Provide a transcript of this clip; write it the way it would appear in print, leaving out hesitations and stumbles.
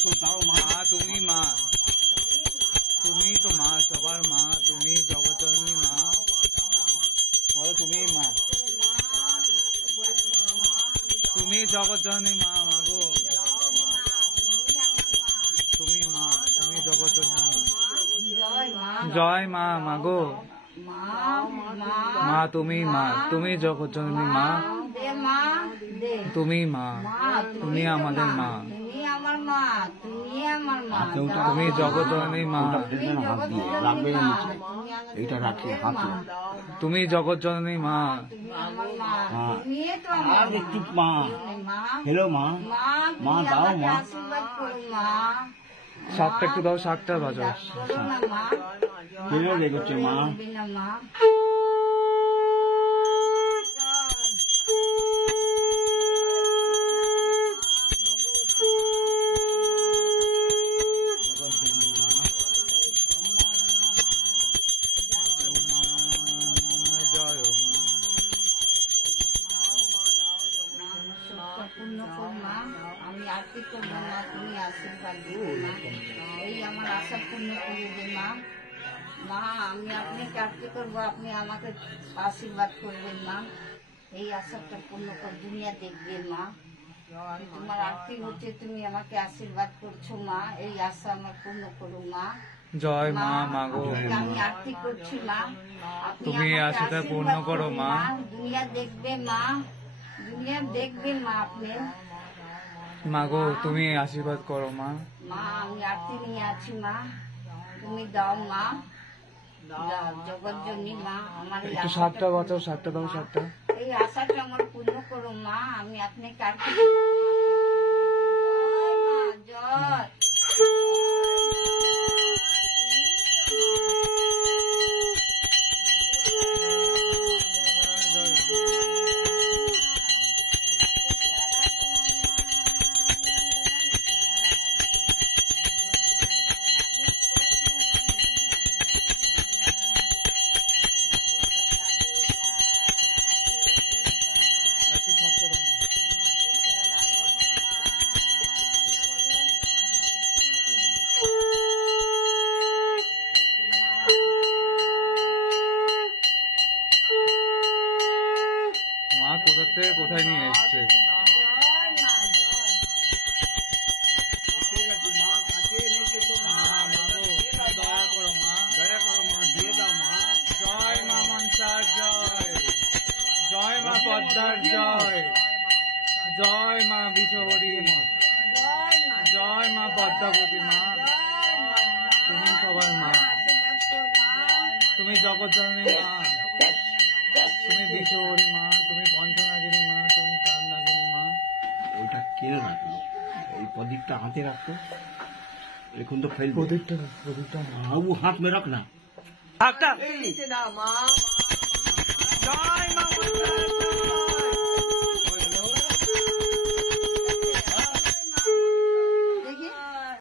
মা তুমি মা, তুমি তো মা, সবার মা, তুমি জগৎজননী মা। বলো তুমি মা, তুমি জগৎজননী মা, মাগো তুমি মা, তুমি জগৎজননী মা। জয় মা, মাগো মা, তুমি মা, তুমি জগৎজননী মা, তুমি মা, তুমি আমাদের মা, তুমি জগৎজননী মা, তুমি জগৎজননী মা। হ্যালো মা, মা দাও মা, শাকটা একটু দাও, শাকটা বাজাও। কেন রেখেছে মা? আমি আরতি করবো মা, তুমি আশীর্বাদ দিবে মা, এই আমার আশা পূর্ণ করবে মা। মা আমি আপনাকে আরতি করবো, আপনি আমাকে আশীর্বাদ করবেন মা, এই আশাটা পূর্ণ কর, দুনিয়া দেখবে মা। তোমার আরতি হচ্ছে, তুমি আমাকে আশীর্বাদ করছো মা, এই আশা আমার পূর্ণ করো মা। জয় মা, মাগো আমি আরতি করছি মা, তুমি আশাটা পূর্ণ করো মা। দুনিয়া দেখবে মা, দুনিয়া দেখবে মা, আপনি মাগো তুমি আশীর্বাদ করো মা। মা আমি আরতি নিয়ে আছি মা, তুমি দাও মা, জগৎজননী মা, আমার একটু শাকটা বাঁচাও, শাকটা দাও, শাকটা। এই আশাটা আমার পূর্ণ করো মা, আমি আপনাকে আরতি জয়। মা কোথা থেকে কোথায় নিয়ে এসছে? দয়া করো মা, দিয়ে দাও মা। জয় মা মনসার জয়, জয় মা পদ্মার জয়, জয় মা বিশ্বহরি, জয় মা পদ্মাবতী মা, তুমি সবার মা, তুমি জগৎজননী মা, তুমি বিশ্বহরি মা, তুমি পঞ্চনাগিনী মা, তুমি কালনাগিনী মা। ওইটা কেন রাখলো? এই প্রদীপটা হাতে রাখতো, এখন তো ফেল। প্রদীপটা বাবু হাত মে রাখ না। জয় মা।